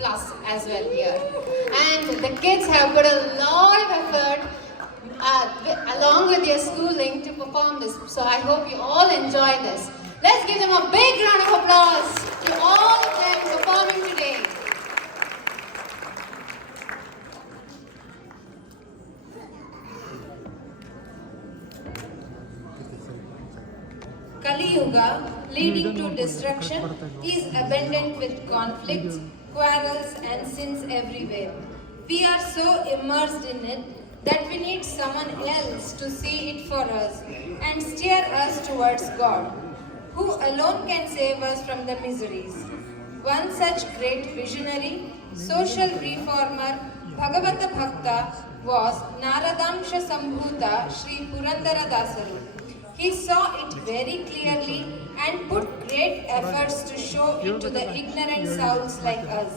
plus as well here. And the kids have put a lot of effort along with their schooling to perform this. So I hope you all enjoy this. Let's give them a big round of applause to all of them performing today. Kali Yuga, leading to destruction, is abundant with conflicts, quarrels and sins everywhere. We are so immersed in it that we need someone else to see it for us and steer us towards God, who alone can save us from the miseries. One such great visionary, social reformer, Bhagavata Bhakta was Naradamsha Sambhuta Sri Purandara Dasaru. He saw it very clearly and put great efforts to show it to the ignorant souls like us.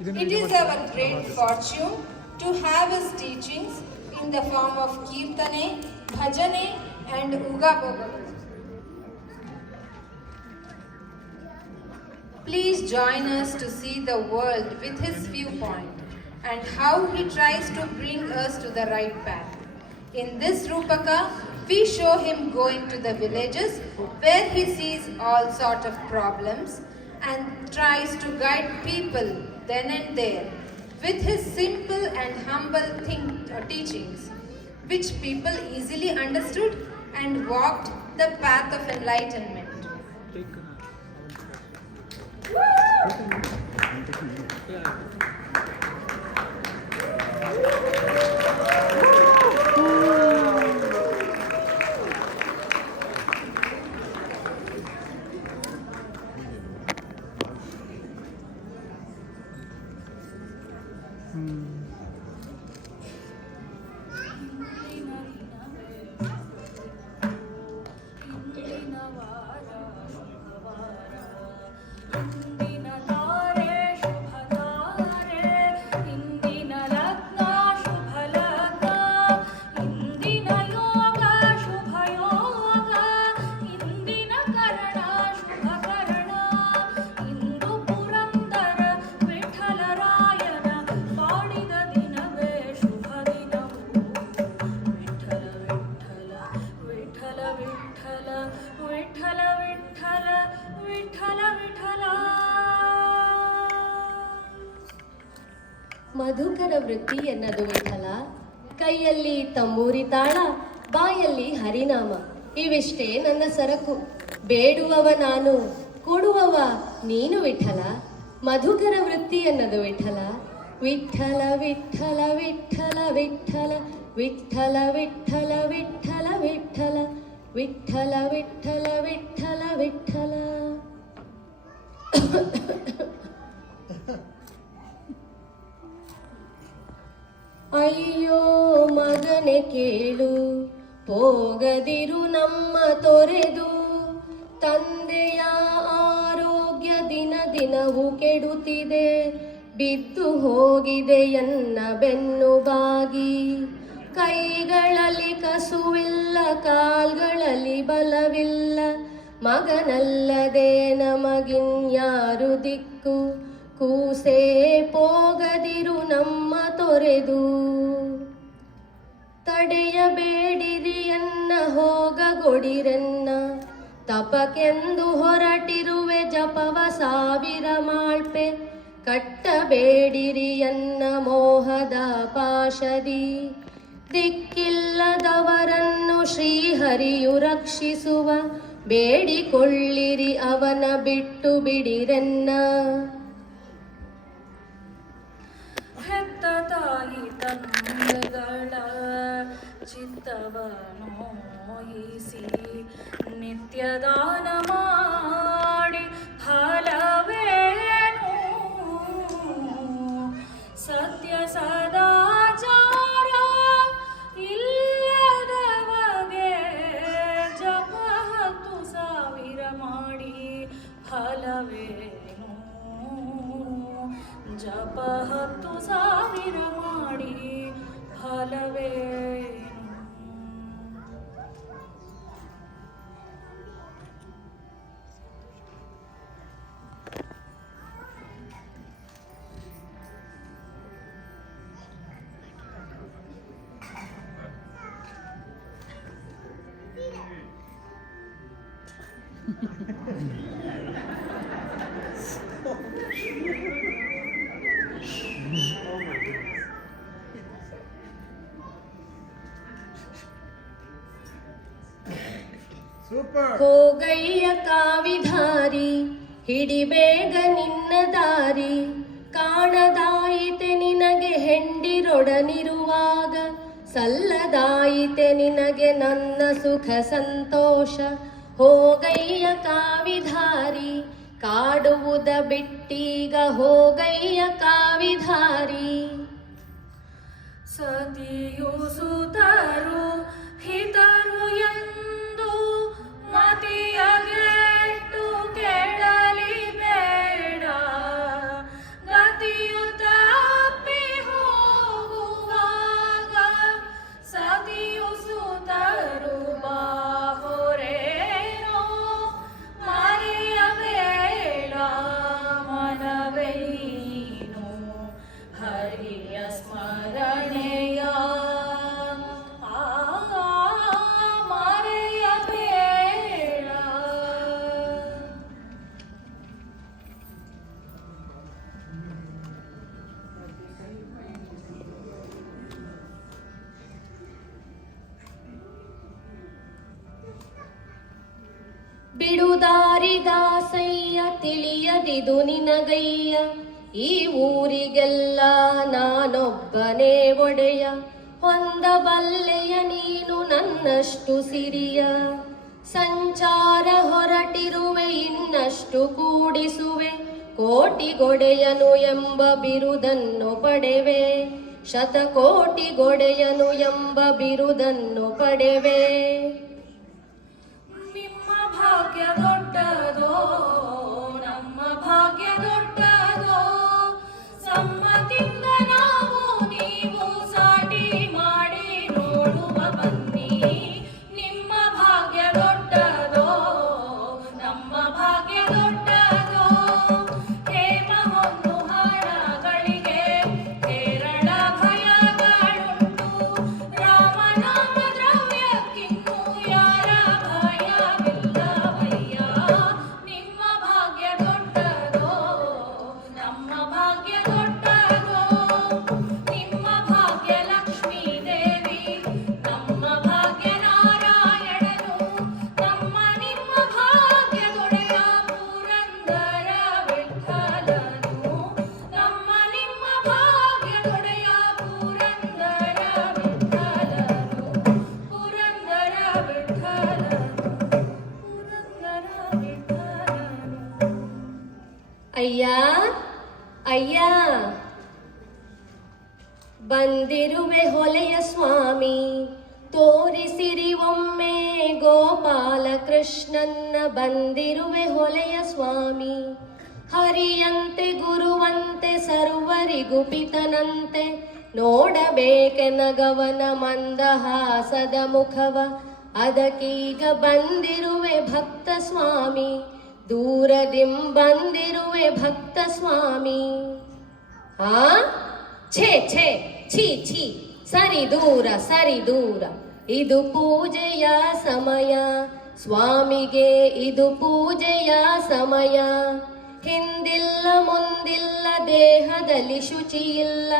It is our great fortune to have his teachings in the form of Kirtane, Bhajane and Uga Boga. Please join us to see the world with his viewpoint and how he tries to bring us to the right path. In this Rupaka, we show him going to the villages where he sees all sorts of problems and tries to guide people then and there with his simple and humble teachings, which people easily understood and walked the path of enlightenment. Madhukar ವೃತ್ತಿ ಎನ್ನದು ವಿಠಲ, ಕೈಯಲ್ಲಿ ತಂಬೂರಿ ತಾಳ, ಬಾಯಲ್ಲಿ ಹರಿನಾಮ. ಇವಿಷ್ಟೇ ನನ್ನ ಸರಕು. ಬೇಡುವವ ನಾನು, ಕೊಡುವವ ನೀನು ವಿಠಲ. ಮಧುಕರ ವೃತ್ತಿ ಎನ್ನದು ವಿಠಲ. ವಿಠಲ ವಿಠಲ ವಿಠಲ ವಿಠಲ ವಿಠಲ ವಿಠಲ ವಿಠಲ ವಿಠಲ ವಿಠಲ ವಿಠಲ ವಿಠಲ ವಿಠಲ. ಅಯ್ಯೋ ಮಗನೆ ಕೇಳು, ಹೋಗದಿರು ನಮ್ಮ ತೊರೆದು. ತಂದೆಯ ಆರೋಗ್ಯ ದಿನ ದಿನವೂ ಕೆಡುತ್ತಿದೆ, ಬಿದ್ದು ಹೋಗಿದೆ ಎನ್ನ ಬೆನ್ನು ಬಾಗಿ. ಕೈಗಳಲ್ಲಿ ಕಸುವಿಲ್ಲ, ಕಾಲ್ಗಳಲ್ಲಿ ಬಲವಿಲ್ಲ, ಮಗನಲ್ಲದೆ ನಮಗಿನ್ಯಾರು ದಿಕ್ಕು. ಕೂಸೇ ಪೋಗದಿರು ನಮ್ಮ ತೊರೆದು. ತಡೆಯಬೇಡಿರಿ ಎನ್ನ ಹೋಗಗೊಡಿರೆನ್ನ, ತಪಕೆಂದು ಹೊರಟಿರುವೆ ಜಪವ ಸಾವಿರ ಮಾಳ್ಪೆ. ಕಟ್ಟಬೇಡಿರಿ ಎನ್ನ ಮೋಹದ ಪಾಶದಿ, ದಿಕ್ಕಿಲ್ಲದವರನ್ನು ಶ್ರೀಹರಿಯು ರಕ್ಷಿಸುವ. ಬೇಡಿಕೊಳ್ಳಿರಿ ಅವನ ಬಿಟ್ಟು ಬಿಡಿರೆನ್ನ. ಹೆತ್ತ ತಾಯಿ ತಂದೆಗಳ ಚಿತ್ತವನೋಯಿಸಿ ನಿತ್ಯದಾನ ಮಾಡಿ ಫಲವೇನು? ಸತ್ಯ ಸದಾಚಾರ ಇಲ್ಲದವಗೆ ಜಪ 10,000 ಮಾಡಿ ಫಲವೇನು? ಜಪ 10,000 ಮಾಡಿ ಫಲವೇನು? ಹೋಗಯ್ಯ ಕಾವಿಧಾರಿ ಹಿಡಿಬೇಗ ನಿನ್ನ ದಾರಿ, ಕಾಣದಾಯಿತೆ ನಿನಗೆ ಹೆಂಡಿರೊಡನಿರುವಾಗ, ಸಲ್ಲದಾಯಿತೆ ನಿನಗೆ ನನ್ನ ಸುಖ ಸಂತೋಷ. ಹೋಗಯ್ಯ ಕಾವಿಧಾರಿ ಕಾಡುವುದ ಬಿಟ್ಟೀಗ ಹೋಗಯ್ಯ ಕಾವಿಧಾರಿ. ಸತಿಯು ಸುತರು ಹಿತರು ಎಂದು ಮತಿಯಗೆಟ್ಟು ಕೆಡಲಿ ಬೇಡ, ಗತಿಯು ತಪ್ಪಿ ಹೋಗುವಾಗ ಸತಿಯು ಸುತರು ಬಾಹೊರೇನೋ ಮರೆಯಬೇಡ ಮನವೇ ನೀನು ಹರಿಯ ಸ್ಮರಣೆಯ ಮರೆಯಬೇಡ. ಬಿಡುದಾರಿದಾಸಯ್ಯ ತಿಳಿಯದಿದು ನಿನಗಯ್ಯ, ಈ ಊರಿಗೆಲ್ಲ ನಾನೊಬ್ಬನೇ ಒಡೆಯ. ಹೊಂದಬಲ್ಲೆಯ ನೀನು ನನ್ನಷ್ಟು ಸಿರಿಯ, ಸಂಚಾರ ಹೊರಟಿರುವೆ ಇನ್ನಷ್ಟು ಕೂಡಿಸುವೆ. ಕೋಟಿಗೊಡೆಯನು ಎಂಬ ಬಿರುದನ್ನು ಪಡೆವೆ, ಶತಕೋಟಿಗೊಡೆಯನು ಎಂಬ ಬಿರುದನ್ನು ಪಡೆವೆ. ನಿಮ್ಮ ಭಾಗ್ಯ ದೊಡ್ಡದೋ ನಮ್ಮ ಭಾಗ್ಯ ದೊಡ್ಡದೋ, ಸಮ್ಮತಿಯಿಂದ ನಾವು ನೀವು ಸಾಟಿ ಮಾಡಿ ನೋಡುವ ಬನ್ನಿ. ನಿಮ್ಮ ಭಾಗ್ಯ ದೊಡ್ಡದೋ ನಮ್ಮ ಭಾಗ್ಯ ದೊಡ್ಡದೋ, ಹೇಮ ಹೊನ್ನು ಹಾಡಗಳಿಗೆ ಕೇರಳ ಭಯಗಳುಂಟು, ರಾಮನಾಮ ದ್ರವ್ಯಕ್ಕಿನ್ನೂ ಯಾರ ಭಯವಿಲ್ಲವಯ್ಯ. ನಿಮ್ಮ ಭಾಗ್ಯ ದೊಡ್ಡದೋ ನಮ್ಮ ಭಾಗ್ಯ ದೊಡ್ಡದೋ, ನಿಮ್ಮ ಭಾಗ್ಯ ಲಕ್ಷ್ಮೀ ದೇವಿ ನಮ್ಮ ಭಾಗ್ಯ ನಾರಾಯಣನು, ನಮ್ಮ ನಿಮ್ಮ ಭಾಗ್ಯದೊಡೆಯ ಪುರಂದರ ವಿಠಲನು, ನಮ್ಮ ನಿಮ್ಮ ಭಾಗ್ಯದೊಡೆಯ ಪುರಂದರ ವಿಠಲನು, ಪುರಂದರ ವಿಠಲನು, ಪುರಂದರ ವಿಠಲನು. ಅಯ್ಯ ಅಯ್ಯ ಬಂದಿರುವೆ ಹೊಲೆಯ ಸ್ವಾಮಿ, ತೋರಿಸಿರಿ ಒಮ್ಮೆ ಗೋಪಾಲ ಕೃಷ್ಣನ್ನ. ಬಂದಿರುವೆ ಹೊಲೆಯ ಸ್ವಾಮಿ, ಹರಿಯಂತೆ ಗುರುವಂತೆ ಸರ್ವರಿಗೂ ಪಿತನಂತೆ, ನೋಡಬೇಕೆ ನಗವನ ಮಂದಹಾಸದ ಮುಖವ. ಅದಕ್ಕೀಗ ಬಂದಿರುವೆ ಭಕ್ತ ಸ್ವಾಮಿ, ದೂರದಿಂ ಬಂದಿರುವೆ ಭಕ್ತ ಸ್ವಾಮಿ. ಆ ಛೇ ಛೇ ಛೀ ಛೀ, ಸರಿ ದೂರ ಸರಿ ದೂರ, ಇದು ಪೂಜೆಯ ಸಮಯ ಸ್ವಾಮಿಗೆ, ಇದು ಪೂಜೆಯ ಸಮಯ. ಹಿಂದಿಲ್ಲ ಮುಂದಿಲ್ಲ ದೇಹದಲ್ಲಿ ಶುಚಿಯಿಲ್ಲ,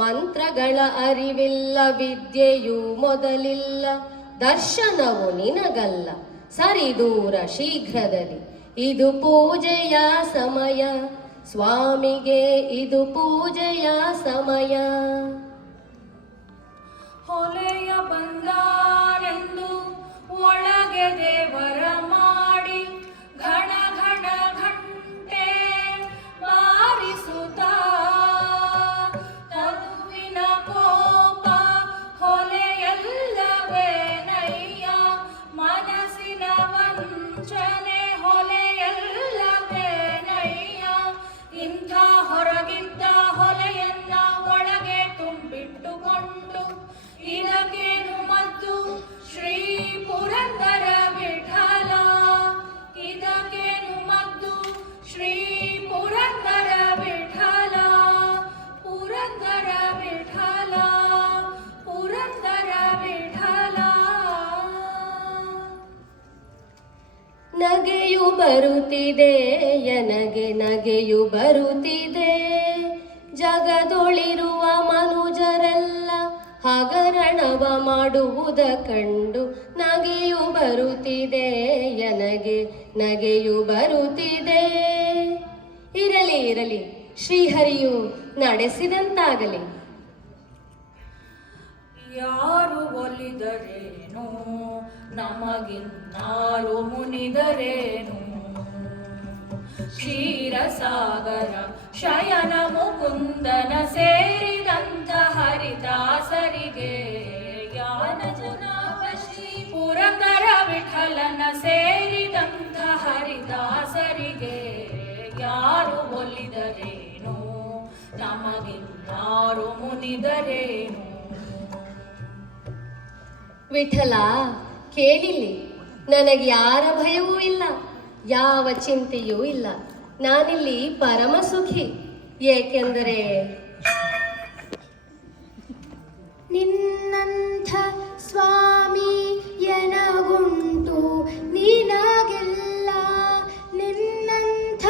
ಮಂತ್ರಗಳ ಅರಿವಿಲ್ಲ ವಿದ್ಯೆಯೂ ಮೊದಲಿಲ್ಲ. ದರ್ಶನವು ನಿನಗಲ್ಲ, ಸರಿ ದೂರ ಶೀಘ್ರದಲ್ಲಿ, ಇದು ಪೂಜೆಯ ಸಮಯ ಸ್ವಾಮಿಗೆ, ಇದು ಪೂಜೆಯ ಸಮಯ. ಹೊಲೆಯ ಬಂದಾರೆಂದು ಒಳಗೆ ದೇವರ ಮಾಡಿ, ಘಣ ಘಣ ಘಂಟೆ ಬಾರಿಸುತ್ತಾ ತದುವಿನ ಕೋಪ ಹೊಲೆಯಲ್ಲವೇ ನಯ್ಯ, ಮನಸ್ಸಿನ ವಂಚನೆ ಹೊಲೆಯಲ್ಲವೇ ನಯ್ಯ. ಇಂಥ ಹೊರಗಿದ್ದ ಹೊಲೆಯನ್ನ ಒಳಗೆ ತುಂಬಿಟ್ಟುಕೊಂಡು, ಇದಕ್ಕೇನು ಮದ್ದು ಶ್ರೀ ಪುರಂದರ ವಿಠಲ. ಬರುತ್ತಿದೆ ಎನಗೆ ನಗೆಯು ಬರುತ್ತಿದೆ ಜಗದೊಳಿರುವ ಮನುಜರೆಲ್ಲ ಹಗರಣವ ಮಾಡುವುದ ಕಂಡು ನಗೆಯು ಬರುತ್ತಿದೆ ಎನಗೆ ನಗೆಯು ಬರುತ್ತಿದೆ. ಇರಲಿ ಇರಲಿ, ಶ್ರೀಹರಿಯು ನಡೆಸಿದಂತಾಗಲಿ. ಯಾರು ಒಲಿದರೇನು ನಮಗಿನ್ನಾರು ಮುನಿದರೇನು, ಕ್ಷೀರಸಾಗರ ಶಯನ ಮುಕುಂದನ ಸೇರಿದಂತ ಹರಿದಾಸರಿಗೆ, ಯಾನಜನಾಭ ಶ್ರೀ ಪುರಂದರ ವಿಠಲನ ಸೇರಿದಂತ ಹರಿದಾಸರಿಗೆ, ಯಾರು ಒಲಿದರೇನು ನಮಗಿನ್ನಾರು ಮುನಿದರೇನು. ವಿಠಲ ಕೇಳಿಲ್ಲಿ, ನನಗೆ ಯಾರ ಭಯವೂ ಇಲ್ಲ, ಯಾವ ಚಿಂತೆಯೂ ಇಲ್ಲ. ನಾನಿಲ್ಲಿ ಪರಮ ಸುಖಿ. ಏಕೆಂದರೆ ನಿನ್ನಂಥ ಸ್ವಾಮಿ ಎನಗುಂಟು ನಿನಗಿಲ್ಲ, ನಿನ್ನಂಥ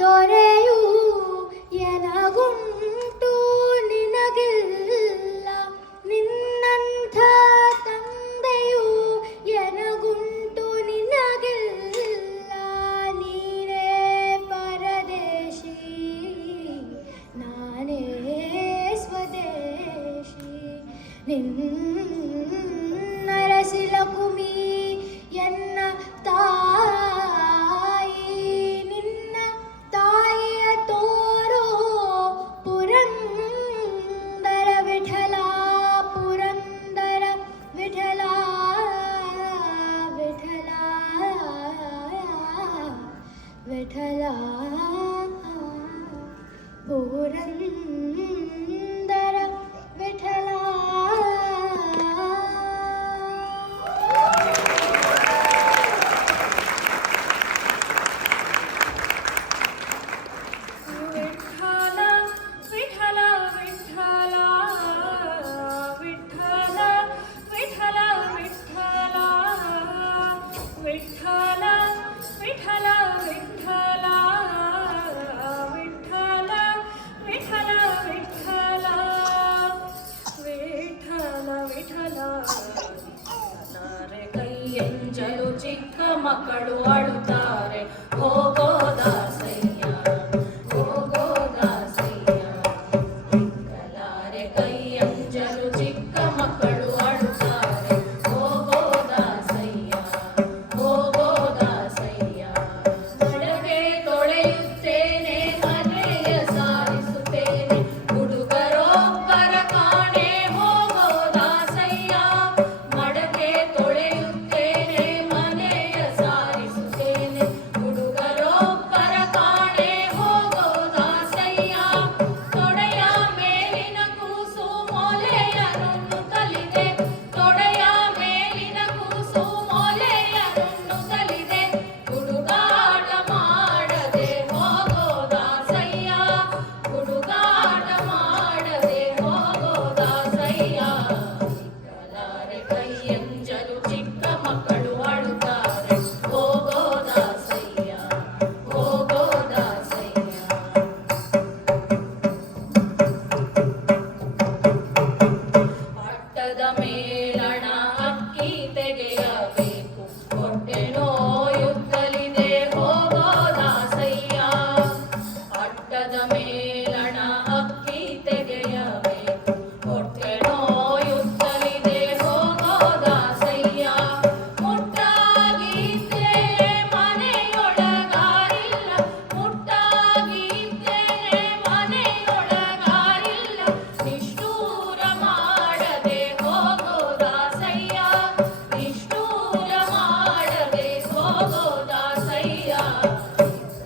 ದೊರೆಯು ಎನಗುಂಟು ನಿನಗಿಲ್ಲ, ನಿನ್ನಂಥ ತಂದೆಯು ಎನಗುಂಟು ನಿನಗಿಲ್ಲ. ನೀನೇ ಪರದೇಶಿ ನಾನೇ ಸ್ವದೇಶಿ, ನಿನ್ನರಸಿಲಕುಮಿ ಎನ್ನ ತಾಯಿ, ನಿನ್ನ ತಾಯಿಯ ತೋರೋ ಪುರಂದರ ವಿಠಲ, ಪುರಂದರ ವಿಠಲ, ವಿಠಲ ವಿಠಲ ಪುರಂದರ ವಿಠಲ. ವಿಠಲ ವಿಠಲ ವಿಠಲ ವಿಠಲ ವಿಠಲ ವಿಠಲ ವಿಠಲ ವಿಠಲ ವಿಠಲ ವಿಠಲ ವಿಠಲ ವಿಠಲ ವಿಠಲ ವಿಠಲ. ಕೈಯಂಜಲು ಚಿಕ್ಕ ಮಕ್ಕಳು ಅಳುತ್ತಾರೆ, ಹೋಗೋ ದಾಸಯ್ಯ ಹೋಗೋ ದಾಸಯ್ಯ. ಕಲಾರೆ ಕೈಯಂಜಲು ಚಿಕ್ಕ ಮಕ್ಕಳು ಅಳುತ್ತಾರೆ, ಹೋಗೋ ದಾಸಯ್ಯ ಹೋಗೋ ದಾಸಯ್ಯ. ಮಡಕೆ ತೊಳೆಯುತ್ತೇನೆ ಮನೆಯ ಸಾರಿಸುತ್ತೇನೆ, ಹುಡುಗರೊಬ್ಬರ ಕಾಣೆ ಹೋಗೋ ದಾಸಯ್ಯ. ಮಡಕೆ ತೊಳೆಯುತ್ತೇನೆ ಮನೆಯ ಸಾರಿಸುತ್ತೇನೆ, ಹುಡುಗರೊಬ್ಬರ ಕಾಣೆ ಹೋಗೋ ದಾಸಯ್ಯ. ತೊಡೆಯ ಮೇಲಿನ ಕೂಸು ಮೊಲೆಯ ನುಣ್ಣುತ್ತಲಿದೆ, ತೊಡೆಯ ಮೇಲಿನ ಕೂಸು ಮೊಲೆಯ ನುಣ್ಣುತ್ತಲಿದೆ, ಹುಡುಗಾಟ ಮಾಡದೆ ಹೋಗೋ ದಾಸಯ್ಯ, ಹುಡುಗಾಟ ಮಾಡದೆ ಹೋಗೋ ದಾಸಯ್ಯ. ಕಲಾರೆ ಕೈಯಂಜಲು ಚಿಕ್ಕ ಮಕ್ಕಳು ಅಳುತ್ತಾರೆ, ಹೋಗೋ ದಾಸಯ್ಯ ಹೋಗೋ ದಾಸಯ್ಯ. ಅಟ್ಟದ ಮೇಲಣ ಅಕ್ಕಿ ತೆಗೆಯಬೇಕು, ಹೊಟ್ಟೆ ನೋಯುತ್ತಲಿದೆ ಹೋಗೋ ದಾಸಯ್ಯ. ಅಟ್ಟದ ಮೇಲಣ ಅಕ್ಕಿ ತೆಗೆಯಬೇಕು, ಹೊಟ್ಟೆ ನೋಯುತ್ತಲಿದೆ ಹೋಗೋ ದಾಸಯ್ಯ. ಮುಟ್ಟಾಗಿದ್ದೇನೆ ಮನೆಯೊಳಗಾರಿಲ್ಲ, ಮುಟ್ಟಾಗಿದ್ದೇನೆ ಮನೆಯೊಳಗಾರಿಲ್ಲ, ನಿಷ್ಠೂರ ಮಾಡದೆ ಹೋಗೋ ದಾಸಯ್ಯ, ನಿಷ್ಠೂರ ಮಾಡದೆ ಹೋಗೋ ದಾಸಯ್ಯ.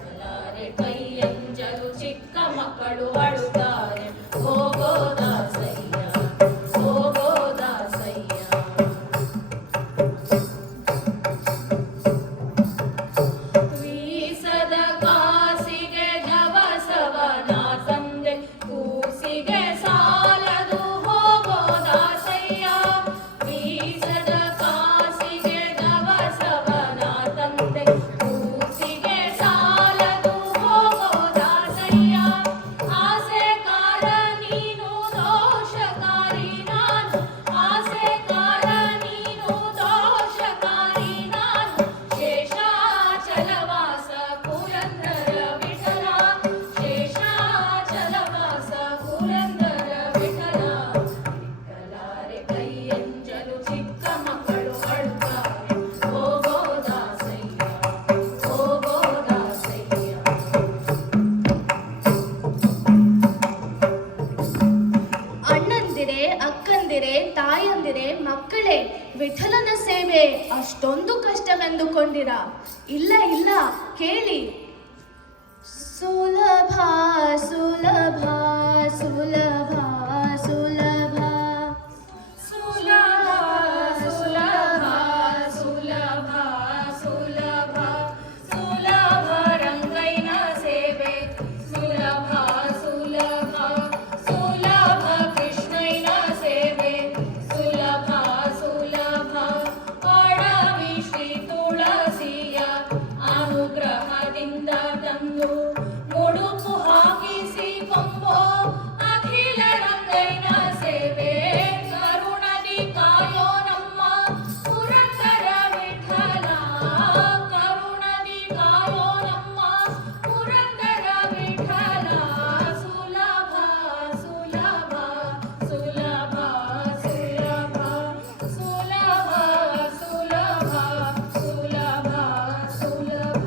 ಕಲಾರೆ ಕೈಯಂಜಲು ಚಿಕ್ಕ ಮಕ್ಕಳು ಅಳುತ್ತಾರೆ, ಹೋಗೋ ದಾಸಯ್ಯ ಹೋಗೋ ದಾಸಯ್ಯ. ವೀಸದ ಕಾಸಿಗೆ ಜವಸವನ ತಂದೆ, ಕೂಸಿಗೆ ಸಾಲದು ಹೋಗೋ ದಾಸಯ್ಯ. ವೀಸದ ಕಾಸಿಗೆ ಜವಸವನ ತಂದೆ, ಕೂಸಿಗೆ ಸಾಲದು ವಿಠಲನ ಸೇವೆ ಅಷ್ಟೊಂದು ಕಷ್ಟವೆಂದುಕೊಂಡಿರ? ಇಲ್ಲ ಇಲ್ಲ, ಕೇಳಿ. ಸುಲಭ ಸುಲಭ ಸುಲಭ ಸುಲಭ ಸುಲಭ ಸುಲಭ ಸುಲಭ ಸುಲಭ ಸುಲಭ ರಂಗಯ್ಯನ ಸೇವೆ ಸುಲಭ ಸುಲಭ ಸುಲಭ ಕೃಷ್ಣಯ್ಯನ ಸೇವೆ ಸುಲಭ ಸುಲಭ ಅಡವಿ ಶ್ರೀ ತುಳಸಿಯ ಅನುಗ್ರಹದಿಂದ ತಂದು ಮುಡುಪು ಹಾಕಿಸಿ ಕೊಂಬೋ ಅಖಿಲ ರಂಗಯ್ಯನ ಸೇವೆ ಕರುಣದಿ ಕಾಯೋ ನಮ್ಮ ಪುರಂದರ ವಿಠಲ ಕರುಣದಿ ಕಾಯೋ ನಮ್ಮ ಪುರಂದರ ವಿಠಲ ಸುಲಭ ಸುಲಭ ಸುಲಭ ಸುಲಭ ಸುಲಭ ಸುಲಭ ಸುಲಭ ಸುಲಭ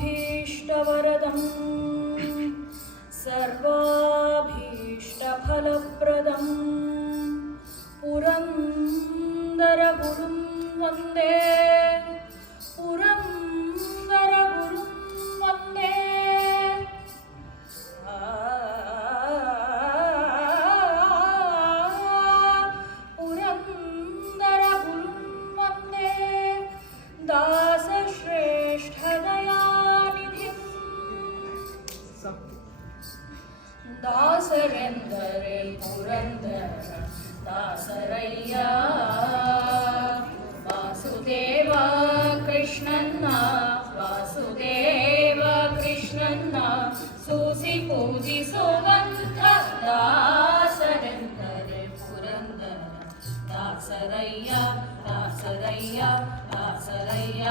मन्मनोभीष्टवरदं सर्वाभीष्टफलप्रदं पुरन्दरगुरुं वन्दे पुरन्दरगुरुं वन्दे पुरन्दरगुरुं वन्दे दासश्रेष्ठदयानिधिं दासरेंदरे पुरंदर दासरय्य वासुदेव कृष्णन्न वासुदेव कृष्णन्न सूसि पूजिसुವಂತ दासरेंदरे पुरंदर दासरय्य दासरय्य दासरय्य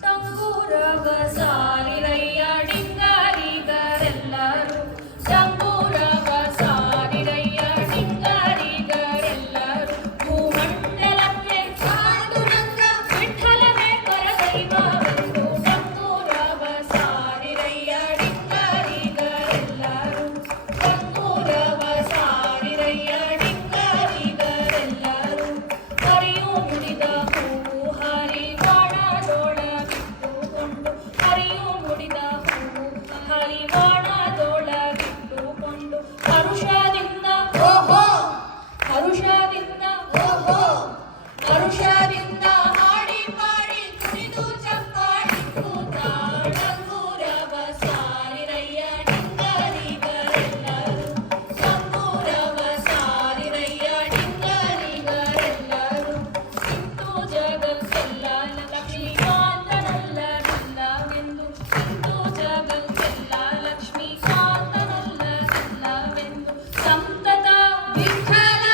ತಂಬೂರವ ಸಾರಿರಯ್ಯ ಡಿಂಗಾರಿಗರೆಲ್ಲರೂ ತಂಬೂರವ ಸಾರಿರಯ್ಯ ಡಿಂಗಾರಿಗರೆಲ್ಲರೂ ಭೂಮಂಡಲಕ್ಕೆ ಪಾಂಡುರಂಗ ವಿಠಲನೇ ಪರದೈವವೆಂದು ತಂಬೂರವ ಸಾರಿರಯ್ಯ ಡಿಂಗಾರಿಗರೆಲ್ಲರೂ ತಂಬೂರವ ಸಾರಿರಯ್ಯ ಡಿಂಗಾರಿಗರೆಲ್ಲರೂ ಹರಿಯು ಮುಡಿದ ಹೂವು ಹರಿವಾಣದೊಳಗಿಟ್ಟುಕೊಂಡು ಹರಿಯು ಮುಡಿದ ಹೂವು ಹರಿವಾಣದೊಳಗಿಟ್ಟುಕೊಂಡು ಹರುಷದಿಂದ ಓಹೋ ಹರುಷದಿಂದ ಓಹೋ ಹರುಷದಿಂದ ಹಾಡಿ ಪಾಡಿ ಕುಣಿದು ಚಪ್ಪಾಡಿ ತಂಬೂರವ ಸಾರಿರಯ್ಯ ಡಿಂಗರಿಗರೆಲ್ಲರೂ ತಂಬೂರವ ಸಾರಿರಯ್ಯ ಡಿಂಗರಿಗರೆಲ್ಲರೂ ಇಂದು ಜಗಕ್ಕೆಲ್ಲ ಲಕ್ಷ್ಮೀಕಾಂತನಲ್ಲವೆಂದು ಇಂದು ಜಗಕ್ಕೆಲ್ಲ ಲಕ್ಷ್ಮೀಕಾಂತನಲ್ಲವೆಂದು ಸಂತತ ವಿಠಲ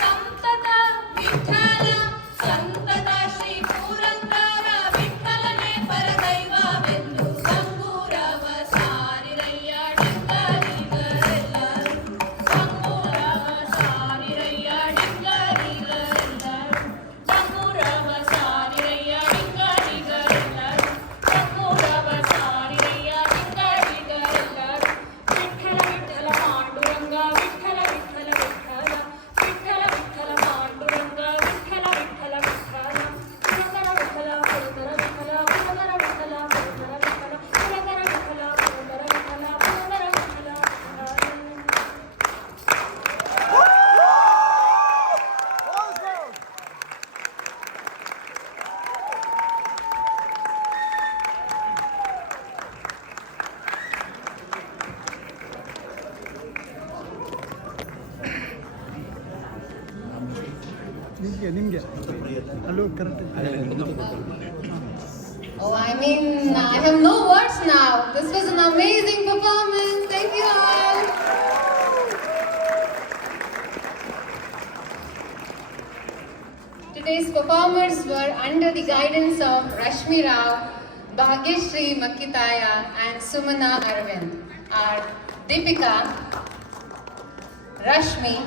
ಸಂತತ ವಿಠಲ ಸಂತತ ಶ್ರೀ ಪುರಂದರ ವಿಠಲನೇ ಪರದೈವವೆಂದು ತಂಬೂರವ ಸಾರಿರಯ್ಯ ಡಿಂಗರಿಗರೆಲ್ಲರೂ ತಂಬೂರವ ಸಾರಿರಯ್ಯ ಡಿಂಗರಿಗರೆಲ್ಲರೂ ತಂಬೂರವ ಸಾರಿರಯ್ಯ ಡಿಂಗರಿಗರೆಲ್ಲರೂ ತಂಬೂರವ ಸಾರಿರಯ್ಯ ಡಿಂಗರಿಗರೆಲ್ಲರೂ ವಿಠಲ ವಿಠಲ ಪಾಂಡುರಂಗ ವಿಠಲ ವಿಠಲ ವಿಠಲ ವಿಠಲ ವಿಠಲ ಪಾಂಡುರಂಗ ವಿಠಲ ವಿಠಲ ವಿಠಲ ಪುರಂದರ ವಿಠಲ ಪುರಂದರ ವಿಠಲ ಪುರಂದರ ವಿಠಲ ಪುರಂದರ ವಿಠಲ ಪುರಂದರ ವಿಠಲ ಪುರಂದರ ವಿಠಲ ಪುರಂದರ ವಿಠಲ ನಿಮಗೆ ಅಲ್ಲೂ correct Oh, I mean, I have no words now. This was an amazing performance. Thank you all. Today's performers were under the guidance of Rashmi Rao, Bhagyashree Makitaya and Sumana Arvind are Deepika, Rashmi,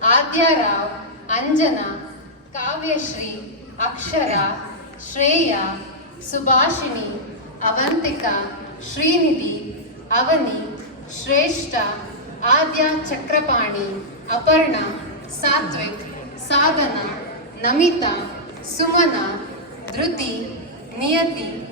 Adya Rao, Anjana, Kavyashree, Akshara, Shreya, Subhashini, Avantika, Srinidhi, Avani, Shrestha, Adya Chakrapani, Aparna, Satvik, Sadhana, Namita, Sumana, Dhruti, Niyati,